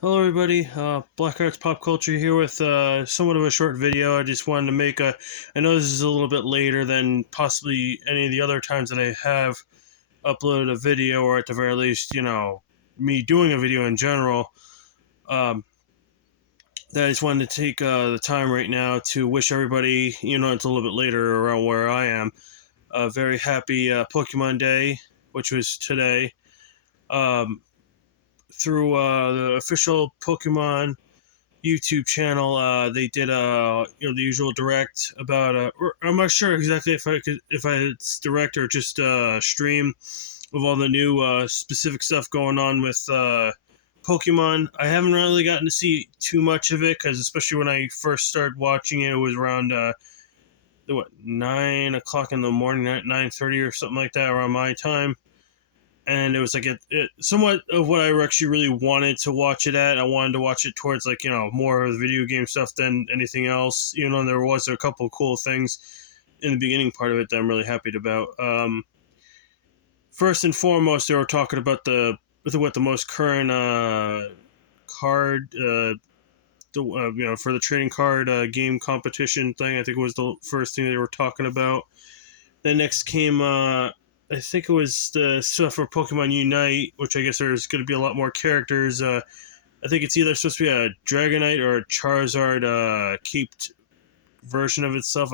Hello, everybody. Black Arts Pop Culture here with somewhat of a short video. I just wanted to make a. I know this is a little bit later than possibly any of the other times that I have uploaded a video, or at the very least, me doing a video in general. Um, that I just wanted to take the time right now to wish everybody, it's a little bit later around where I am, a very happy Pokemon Day, which was today. Um, through the official Pokemon YouTube channel, they did the usual direct about I'm not sure exactly if it's direct or just stream of all the new specific stuff going on with Pokemon. I haven't really gotten to see too much of it because especially when I first started watching it, it was around 9 o'clock in the morning, 9:30 or something like that around my time, and it was like somewhat of what I actually really wanted to watch it at. I wanted to watch it towards more of the video game stuff than anything else. There was a couple of cool things in the beginning part of it that I'm really happy about. First and foremost, they were talking about the most current card. For the trading card game competition thing, I think it was the first thing they were talking about. Then next came I think it was the stuff for Pokemon Unite, which I guess there's going to be a lot more characters. I think it's either supposed to be a Dragonite or a Charizard caped version of itself.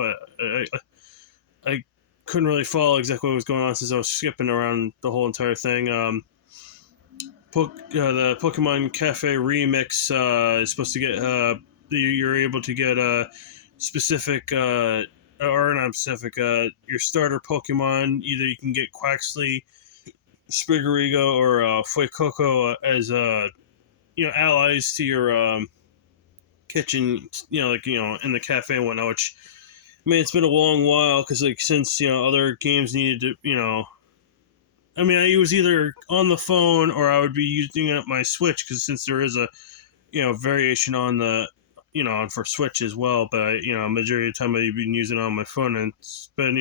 I couldn't really follow exactly what was going on since I was skipping around the whole entire thing. The Pokemon Cafe Remix is supposed to get you're able to get specific or not specific your starter Pokemon. Either you can get Quaxley, Sprigorigo, or Fuecoco as allies to your kitchen. In the cafe and whatnot. Which, I mean, it's been a long while because since other games needed to I was either on the phone or I would be using up my Switch because since there is a variation on the for Switch as well, but majority of the time I've been using it on my phone, and it's been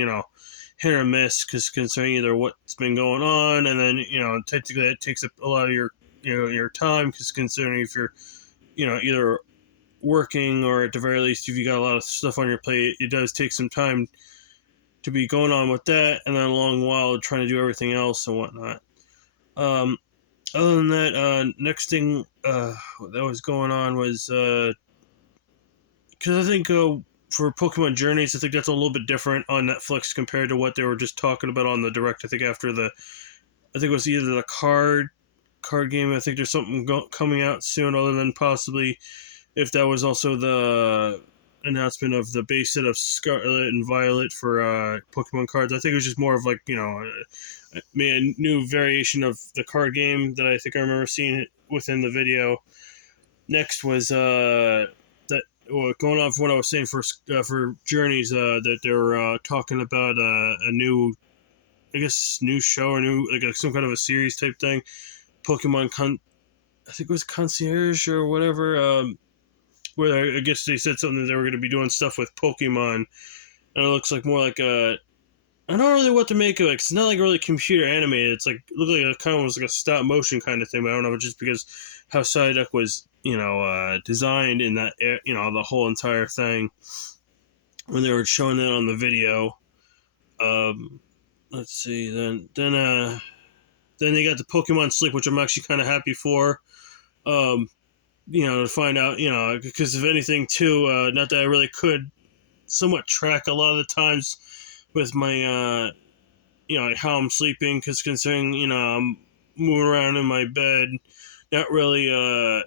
hit or miss because concerning either what's been going on, and then technically that takes up a lot of your time because considering if you're either working or at the very least if you got a lot of stuff on your plate, it does take some time to be going on with that, and then a long while trying to do everything else and whatnot. Um, Other than that, next thing that was going on was because I think for Pokemon Journeys, I think that's a little bit different on Netflix compared to what they were just talking about on the direct. I think I think it was either the card game. I think there's something coming out soon, other than possibly if that was also the announcement of the base set of Scarlet and Violet for Pokemon cards. I think it was just more of a new variation of the card game that I think I remember seeing it within the video. Next was going on from what I was saying for Journeys, that they were talking about a new, I guess, new show or new some kind of a series type thing. I think it was Concierge or whatever. Where I guess they said something that they were going to be doing stuff with Pokemon, and it looks like more like a. I don't know really what to make of it. It's not like really computer animated. It's like it looked like it kind of was like a stop motion kind of thing. But I don't know, just because how Psyduck was designed in that the whole entire thing when they were showing it on the video. Let's see. Then they got the Pokemon Sleep, which I'm actually kind of happy for. To find out, because if anything, too, not that I really could somewhat track a lot of the times with my, how I'm sleeping, because considering, I'm moving around in my bed, not really, I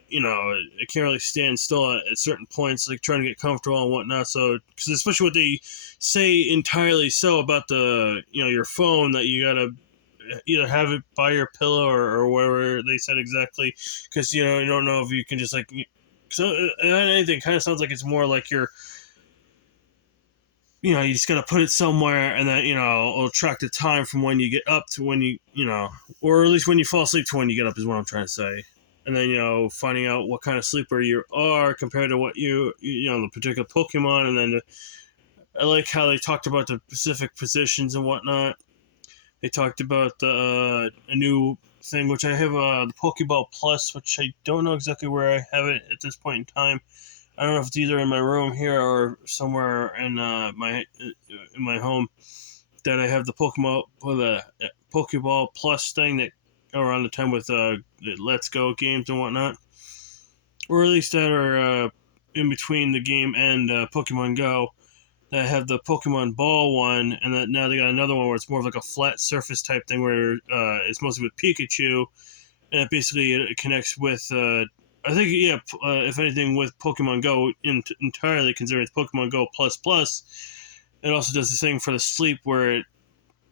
can't really stand still at certain points, like trying to get comfortable and whatnot. So, because especially what they say entirely so about the, your phone, that you gotta either have it by your pillow or whatever they said exactly, because you don't know if you can just so anything kind of sounds like it's more like you just gotta put it somewhere, and then it'll track the time from when you get up to when or at least when you fall asleep to when you get up is what I'm trying to say. And then finding out what kind of sleeper you are compared to what the particular Pokemon, and then I like how they talked about the specific positions and whatnot. They talked about a new thing, which I have the Pokeball Plus, which I don't know exactly where I have it at this point in time. I don't know if it's either in my room here or somewhere in my home that I have the Pokeball Plus thing that around the time with the Let's Go games and whatnot, or at least that are in between the game and Pokemon Go. That have the Pokemon Ball one, and that now they got another one where it's more of like a flat surface type thing where it's mostly with Pikachu, and it basically it connects with. I think yeah, if anything with Pokemon Go entirely considering it's Pokemon Go plus plus, it also does the thing for the sleep where it.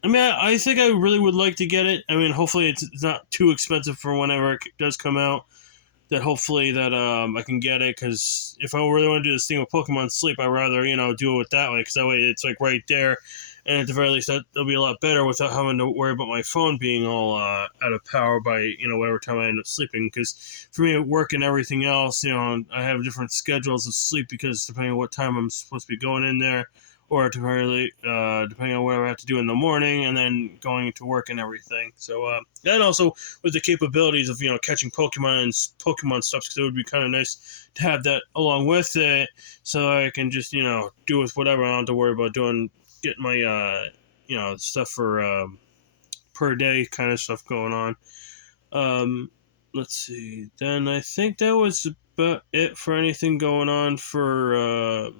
I mean, I think I really would like to get it. I mean, hopefully it's not too expensive for whenever it does come out. That hopefully that I can get it, because if I really want to do this thing with Pokemon Sleep, I'd rather do it that way, because that way it's like right there, and at the very least that'll be a lot better without having to worry about my phone being all out of power by whatever time I end up sleeping. Because for me at work and everything else, I have different schedules of sleep because depending on what time I'm supposed to be going in there, or depending on what I have to do in the morning, and then going to work and everything. So and also with the capabilities of catching Pokemon and Pokemon stuff, because it would be kind of nice to have that along with it, so I can just do with whatever. I don't have to worry about getting my stuff for per day kind of stuff going on. Let's see. Then I think that was about it for anything going on for.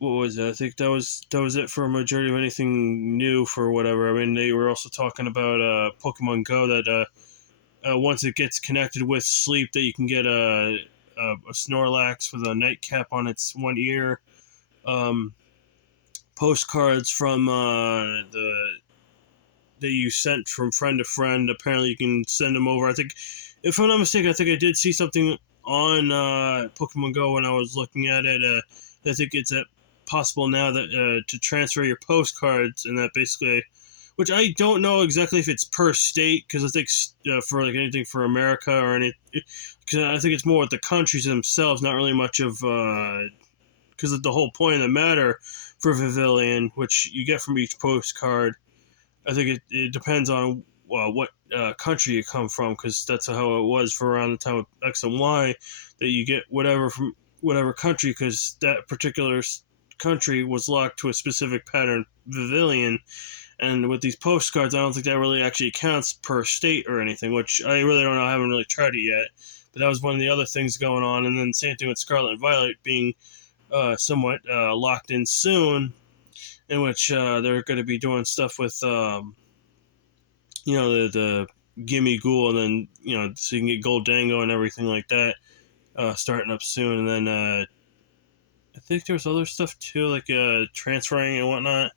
What was it? I think that was it for a majority of anything new for whatever. I mean, they were also talking about Pokemon Go that once it gets connected with sleep, that you can get a Snorlax with a nightcap on its one ear. Um, Postcards from the that you sent from friend to friend. Apparently, you can send them over. I think, if I'm not mistaken, I think I did see something on Pokemon Go when I was looking at it. I think it's possible now that to transfer your postcards, and that basically, which I don't know exactly if it's per state, because I think for like anything for America or any, because I think it's more with the countries themselves, not really much of because of the whole point of the matter for Pavilion, which you get from each postcard. I think it depends on what country you come from, because that's how it was for around the time of X and Y, that you get whatever from whatever country, because that particular country was locked to a specific pattern pavilion. And with these postcards, I don't think that really actually counts per state or anything, which I really don't know. I haven't really tried it yet. But that was one of the other things going on. And then same thing with Scarlet and Violet being somewhat locked in soon, in which they're going to be doing stuff with, the Gimme Ghoul, and then, so you can get Goldango and everything like that starting up soon. And then I think there's other stuff too, like transferring and whatnot.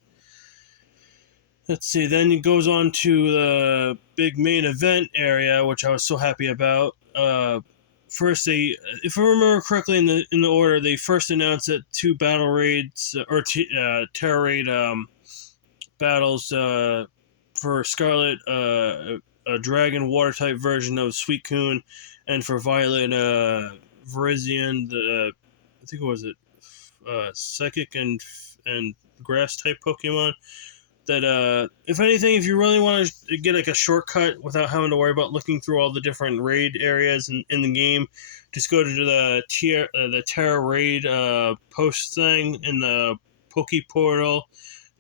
Let's see. Then it goes on to the big main event area, which I was so happy about. First, if I remember correctly in the order, they first announced that two battle raids or Terra raid battles for Scarlet, a dragon water type version of Suicune, and for Violet, Virizion, I think it was psychic and grass type Pokemon. That if anything, if you really want to get like a shortcut without having to worry about looking through all the different raid areas in the game, just go to the Terra raid post thing in the Poke Portal.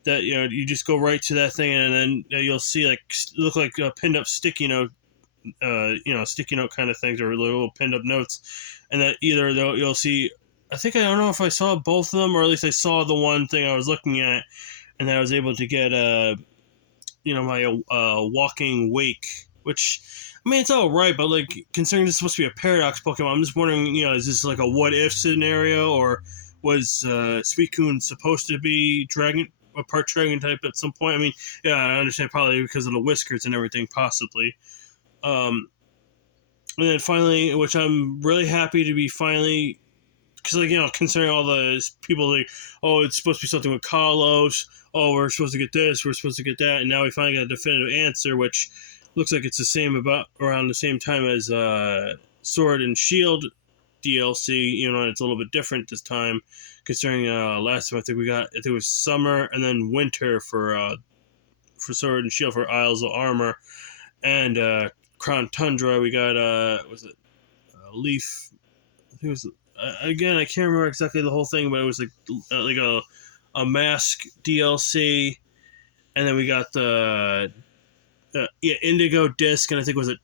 That you just go right to that thing, and then you'll see look like pinned up sticky note, sticky note kind of things, or little pinned up notes, and that either you'll see. I don't know if I saw both of them, or at least I saw the one thing I was looking at, and I was able to get my walking wake, which, I mean, it's all right, but like considering this is supposed to be a paradox Pokemon, I'm just wondering, is this like a what if scenario, or was Suicune supposed to be a part dragon type at some point? I mean, yeah, I understand, probably because of the whiskers and everything, possibly. And then finally, which I'm really happy to be finally, because considering all the people like, oh, it's supposed to be something with Kalos, oh, we're supposed to get this, we're supposed to get that, and now we finally got a definitive answer, which looks like it's the same, about around the same time as Sword and Shield DLC. It's a little bit different this time, considering last time I think it was summer and then winter for for Sword and Shield for Isles of Armor, and Crown Tundra. We got was it Leaf? It was again. I can't remember exactly the whole thing, but it was like a mask DLC, and then we got the Indigo disc, and I think was it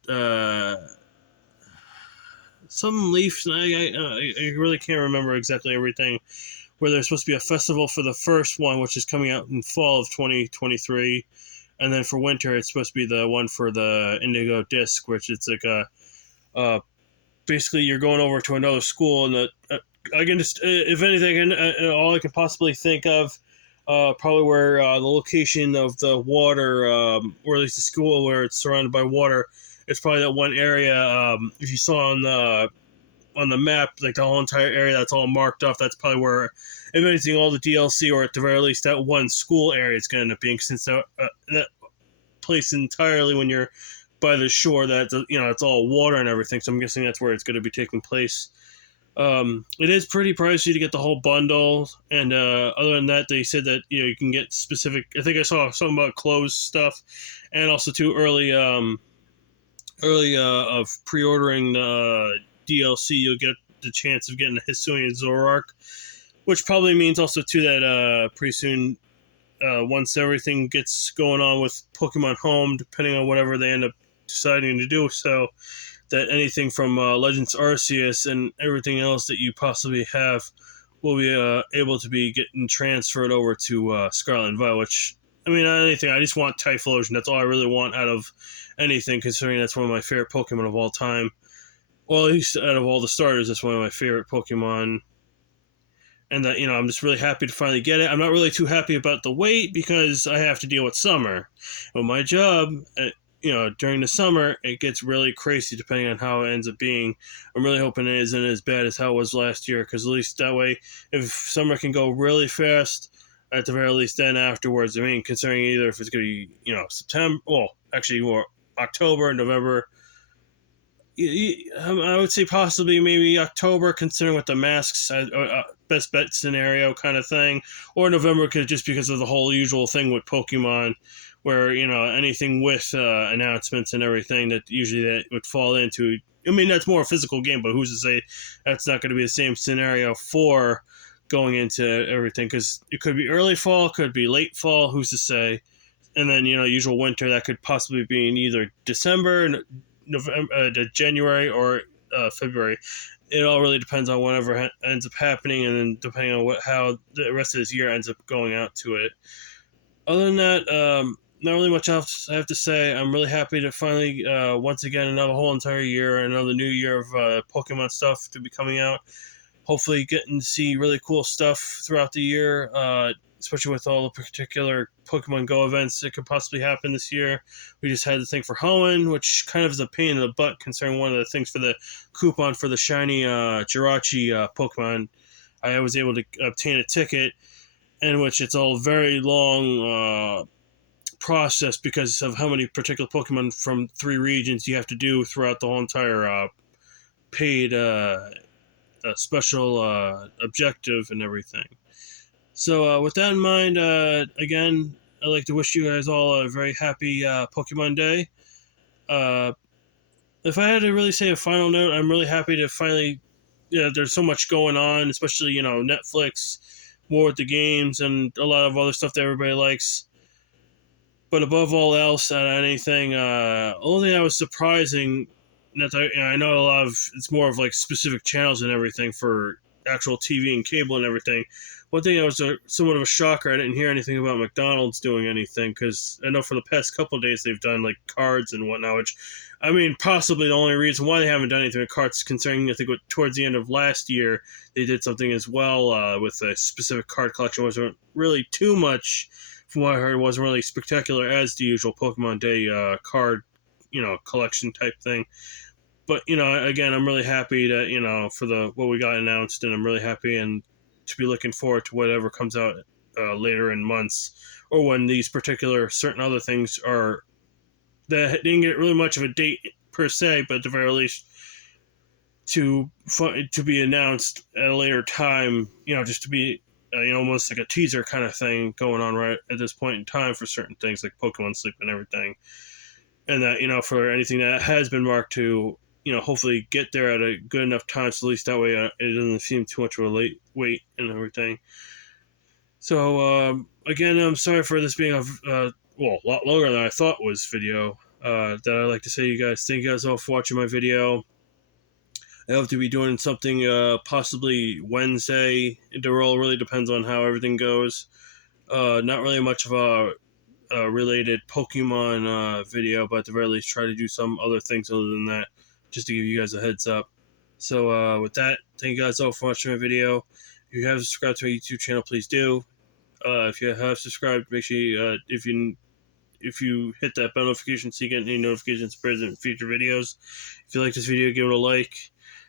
some Leaf. I really can't remember exactly everything. Where there's supposed to be a festival for the first one, which is coming out in fall of 2023, and then for winter it's supposed to be the one for the Indigo disc, which it's like basically you're going over to another school, and I can just if anything, all I can possibly think of. Probably where the location of the water, or at least the school where it's surrounded by water, it's probably that one area. If you saw on the map, like the whole entire area that's all marked off, that's probably where, if anything, all the DLC, or at the very least that one school area is going to end up being, since that place entirely when you're by the shore, that it's all water and everything. So I'm guessing that's where it's going to be taking place. It is pretty pricey to get the whole bundle, and other than that, they said that you can get specific. I think I saw something about clothes stuff, and also too early of pre-ordering DLC, you'll get the chance of getting a Hisuian Zoroark, which probably means also too that pretty soon, once everything gets going on with Pokemon Home, depending on whatever they end up deciding to do, so that anything from Legends Arceus and everything else that you possibly have will be able to be getting transferred over to Scarlet and Violet, which, I mean, not anything, I just want Typhlosion. That's all I really want out of anything, considering that's one of my favorite Pokemon of all time. Well, at least out of all the starters, that's one of my favorite Pokemon. And that, I'm just really happy to finally get it. I'm not really too happy about the wait because I have to deal with summer. But my job, during the summer, it gets really crazy depending on how it ends up being. I'm really hoping it isn't as bad as how it was last year, because at least that way, if summer can go really fast, at the very least then afterwards, I mean, considering either if it's going to be, September, well, actually more October, November, I would say possibly maybe October, considering with the masks, best bet scenario kind of thing, or November, just because of the whole usual thing with Pokemon, where anything with announcements and everything that usually that would fall into. I mean, that's more a physical game, but who's to say that's not going to be the same scenario for going into everything? Because it could be early fall, could be late fall. Who's to say? And then usual winter, that could possibly be in either December, November, January, or February. It all really depends on whatever ends up happening, and then depending on how the rest of this year ends up going out to it. Other than that, not really much else I have to say. I'm really happy to finally, once again, another whole entire year, another new year of Pokemon stuff to be coming out. Hopefully getting to see really cool stuff throughout the year, especially with all the particular Pokemon Go events that could possibly happen this year. We just had the thing for Hoenn, which kind of is a pain in the butt, considering one of the things for the coupon for the shiny Jirachi Pokemon. I was able to obtain a ticket, in which it's all very long process because of how many particular Pokemon from 3 regions you have to do throughout the whole entire paid special objective and everything. So with that in mind, again, I'd like to wish you guys all a very happy Pokemon Day. If I had to really say a final note, I'm really happy to finally, there's so much going on, especially, Netflix, more with the games, and a lot of other stuff that everybody likes. But above all else, anything, only thing that was surprising, I know a lot of, it's more of like specific channels and everything for actual TV and cable and everything. One thing that was somewhat of a shocker, I didn't hear anything about McDonald's doing anything, because I know for the past couple of days they've done like cards and whatnot, which, I mean, possibly the only reason why they haven't done anything with cards, considering I think towards the end of last year they did something as well with a specific card collection. Wasn't really too much, from what I heard, wasn't really spectacular as the usual Pokemon Day card, collection type thing. But, again, I'm really happy that, for what we got announced, and I'm really happy and to be looking forward to whatever comes out later in months, or when these particular certain other things are, that didn't get really much of a date per se, but at the very least to be announced at a later time, just to be almost like a teaser kind of thing going on right at this point in time for certain things like Pokemon Sleep and everything, and that for anything that has been marked to hopefully get there at a good enough time, so at least that way it doesn't seem too much of a late wait and everything. So again, I'm sorry for this being a lot longer than I thought was video. That I'd like to say, you guys, thank you guys all for watching my video. I hope to be doing something possibly Wednesday. It all really depends on how everything goes. Not really much of a related Pokemon video, but at the very least try to do some other things other than that, just to give you guys a heads up. So with that, thank you guys all for watching my video. If you haven't subscribed to my YouTube channel, please do. If you have subscribed, make sure if you hit that bell notification so you get any notifications for present and future videos. If you like this video, give it a like.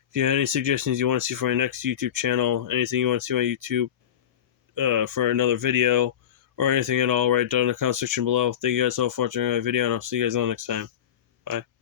If you have any suggestions you want to see for my next YouTube channel, anything you want to see on YouTube for another video, or anything at all, write down in the comment section below. Thank you guys all for watching my video, and I'll see you guys all next time. Bye.